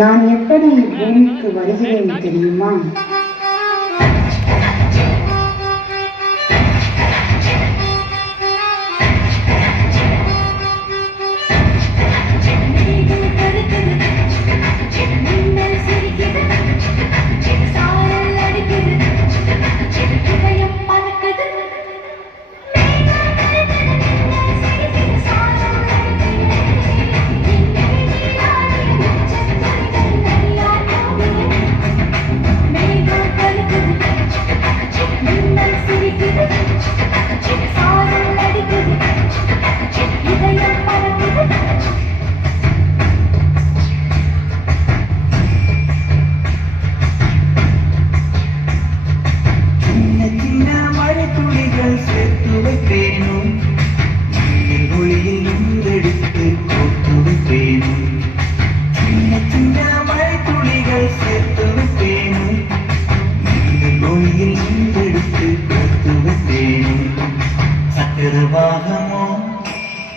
நான் எப்படி பூமிக்கு வருகிறேன் தெரியுமா? சக்கரவாகமோ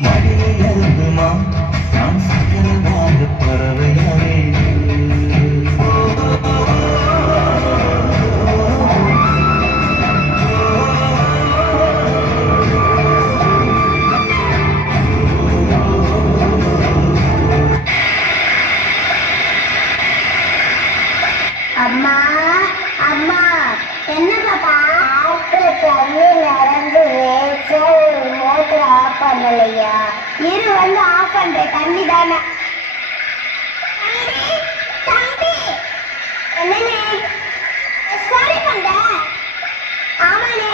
மடியில் எழுதுமா நான் சக்கரவாக பறவையாவே அம்மா அம்மா என்ன பாப்பா தண்ணி நடந்து மோட்டர் ஆஃப் பண்ணலையா? இரு வந்து ஆஃப் பண்றேன். தண்ணி தானே. என்னண்ணே சரி பண்ற? ஆமாண்ணே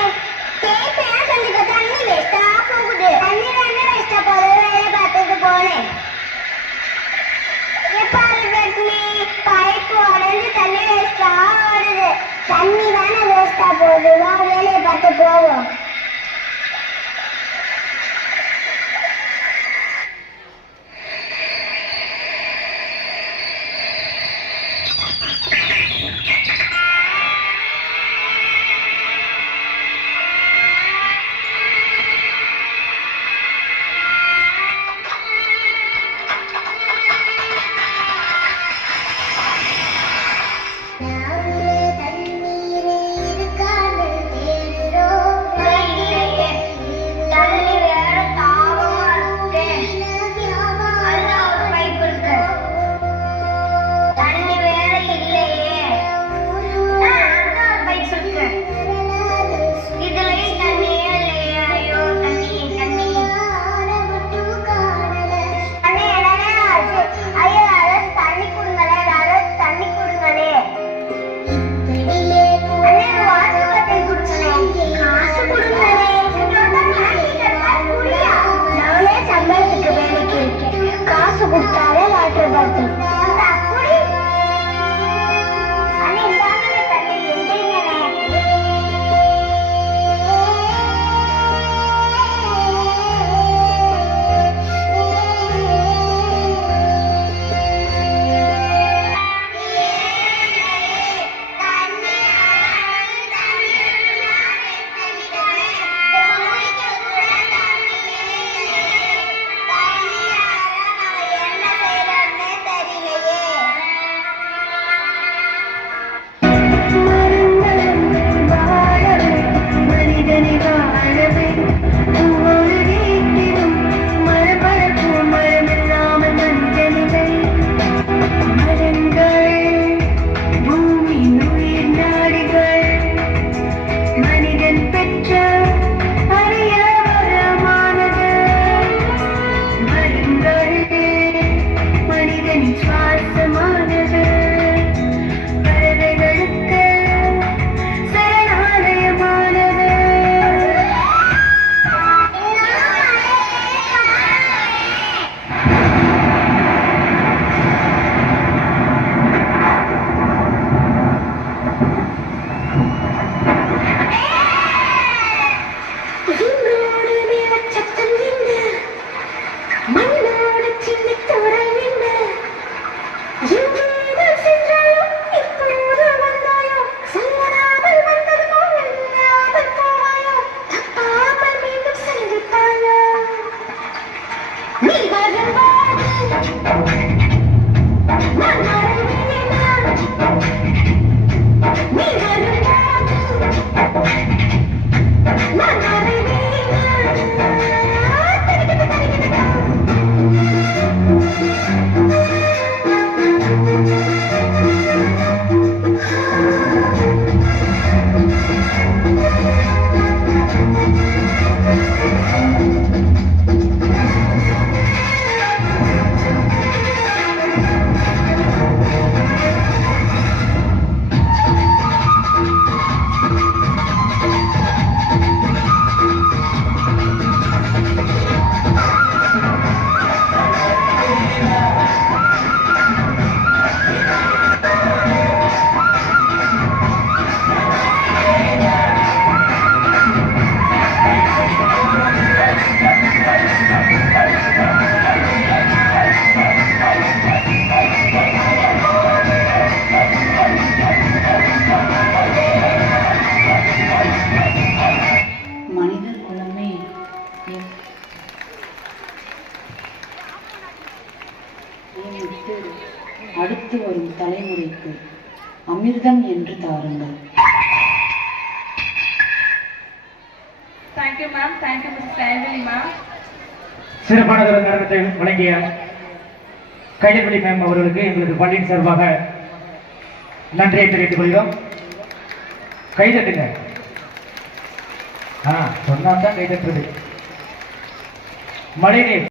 தேய்ப்பேன் சொல்லிக்க. தண்ணி வேஸ்டா போகுது. தண்ணி தானே வேஸ்டா போகுது. வேலை பார்த்துட்டு போனேன். பைப்பு உடஞ்சு தண்ணி வேஸ்டா ஓடுது. தண்ணி தானே வேஸ்டா போகுது. வேலையை பார்த்து போவோம். நீ வரும்போது நான் அடுத்து வரும் தலைமுறைக்கு அமிர்தம் என்று தாருங்கள். Thank you ma'am. தேங்க்யூ மிஸ் கைவலி மேம். சிறப்பான ஒரு நடனத்தை வழங்கிய கையல்வெளி மேம் அவர்களுக்கு எங்களுக்கு பள்ளியின் சார்பாக நன்றியை தெரிவித்துக் கொள்கிறோம். கைதட்டுங்க. சொன்னா தான் கைதட்டுறது. மழைநீர்